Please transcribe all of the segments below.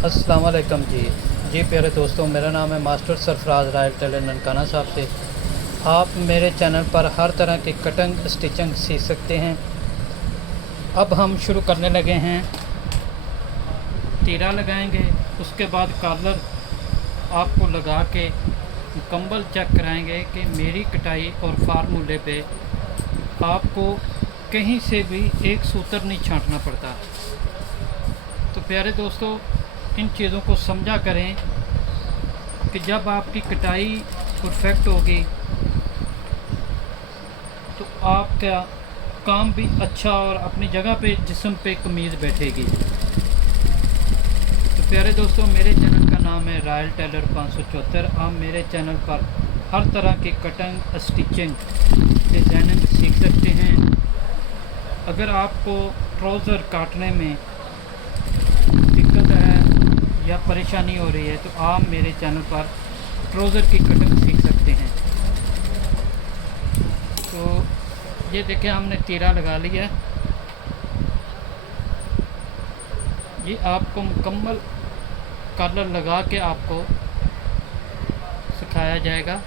अस्सलाम वालेकुम जी प्यारे दोस्तों, मेरा नाम है master Sarfaraz royal tailor Nankana Sahib से। आप मेरे चैनल पर हर तरह की कटिंग स्टिचिंग सीख सकते हैं। अब हम शुरू करने लगे हैं। तीरा लगाएंगे, उसके बाद कॉलर आपको लगा के मुकम्मल चेक कराएंगे कि मेरी कटाई और फार्मूले पे आपको कहीं से भी एक सूत्र नहीं छांटना पड़ता। तो प्यारे दोस्तों, इन चीज़ों को समझा करें कि जब आपकी कटाई परफेक्ट होगी तो आपका काम भी अच्छा और अपनी जगह पे जिस्म पे कमीज़ बैठेगी। तो प्यारे दोस्तों, मेरे चैनल का नाम है रायल टेलर 574। आप मेरे चैनल पर हर तरह की कटिंग स्टिचिंग डिज़ाइनिंग सीख सकते हैं। अगर आपको ट्राउज़र काटने में दिक्कत है या परेशानी हो रही है तो आप मेरे चैनल पर ट्राउज़र की कटिंग सीख सकते हैं। तो ये देखिए, हमने तीरा लगा लिया। ये आपको मुकम्मल कॉलर लगा के आपको सिखाया जाएगा।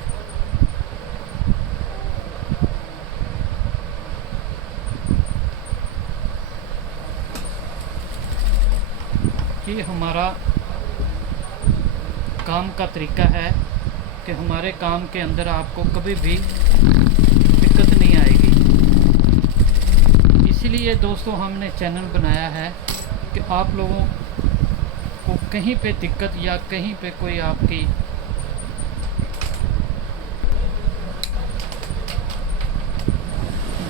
ये हमारा काम का तरीका है कि हमारे काम के अंदर आपको कभी भी दिक्कत नहीं आएगी। इसीलिए दोस्तों हमने चैनल बनाया है कि आप लोगों को कहीं पे दिक्कत या कहीं पे कोई आपकी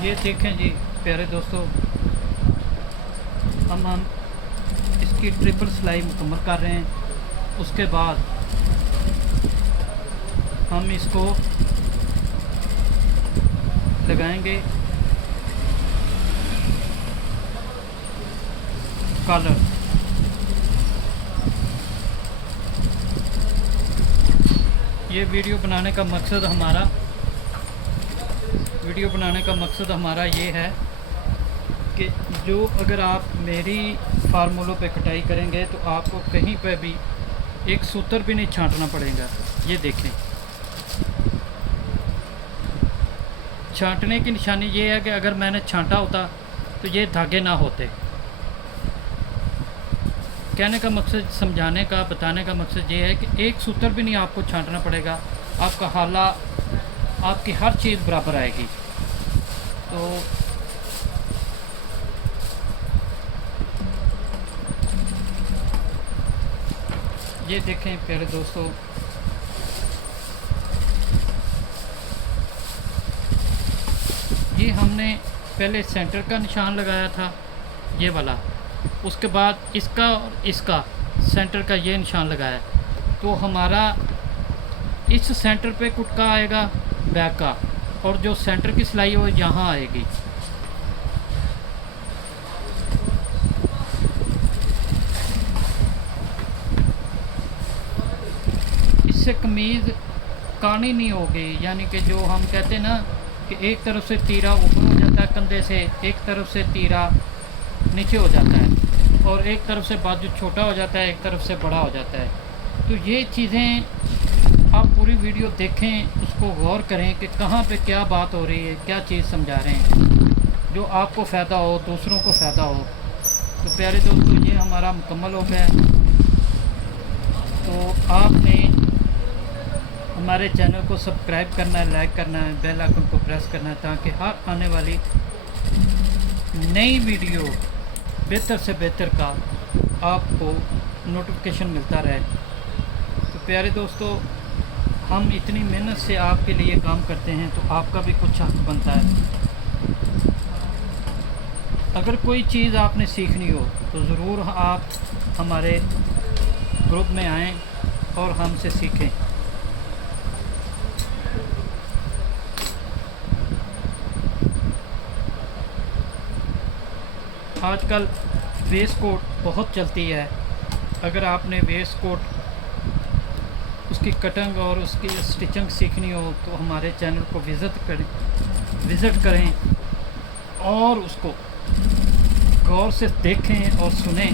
ये देखें जी प्यारे दोस्तों, हम इसकी ट्रिपल सिलाई मुकम्मल कर रहे हैं। उसके बाद हम इसको लगाएंगे कॉलर। ये वीडियो बनाने का मकसद हमारा ये है कि जो अगर आप मेरी फार्मूलों पे कटाई करेंगे तो आपको कहीं पे भी एक सूत्र भी नहीं छांटना पड़ेगा। ये देखें, छांटने की निशानी ये है कि अगर मैंने छांटा होता तो ये धागे ना होते। कहने का मकसद, समझाने का, बताने का मकसद ये है कि एक सूत्र भी नहीं आपको छांटना पड़ेगा। आपका हाला, आपकी हर चीज़ बराबर आएगी। तो ये देखें प्यारे दोस्तों, ये हमने पहले सेंटर का निशान लगाया था, ये वाला। उसके बाद इसका और इसका सेंटर का ये निशान लगाया। तो हमारा इस सेंटर पे कुटका आएगा बैक का, और जो सेंटर की सिलाई हो यहाँ आएगी। इससे कमीज़ कानी नहीं होगी, यानी कि जो हम कहते हैं ना कि एक तरफ से तीरा ऊपर हो जाता है कंधे से, एक तरफ से तीरा नीचे हो जाता है, और एक तरफ से बाजू छोटा हो जाता है, एक तरफ से बड़ा हो जाता है। तो ये चीज़ें आप पूरी वीडियो देखें, उसको गौर करें कि कहाँ पे क्या बात हो रही है, क्या चीज़ समझा रहे हैं, जो आपको फ़ायदा हो, दूसरों को फ़ायदा हो। तो प्यारे दोस्तों, ये हमारा मुकम्मल हो गया है। तो आपने हमारे चैनल को सब्सक्राइब करना है, लाइक करना है, बेल आइकन को प्रेस करना है, ताकि हर आने वाली नई वीडियो बेहतर से बेहतर का आपको नोटिफिकेशन मिलता रहे। तो प्यारे दोस्तों, हम इतनी मेहनत से आपके लिए काम करते हैं तो आपका भी कुछ हक बनता है। अगर कोई चीज़ आपने सीखनी हो तो ज़रूर आप हमारे ग्रुप में आएँ और हमसे सीखें। आजकल वेस्ट कोट बहुत चलती है। अगर आपने वेस्ट कोट उसकी कटिंग और उसकी स्टिचिंग सीखनी हो तो हमारे चैनल को विज़िट करें और उसको गौर से देखें और सुनें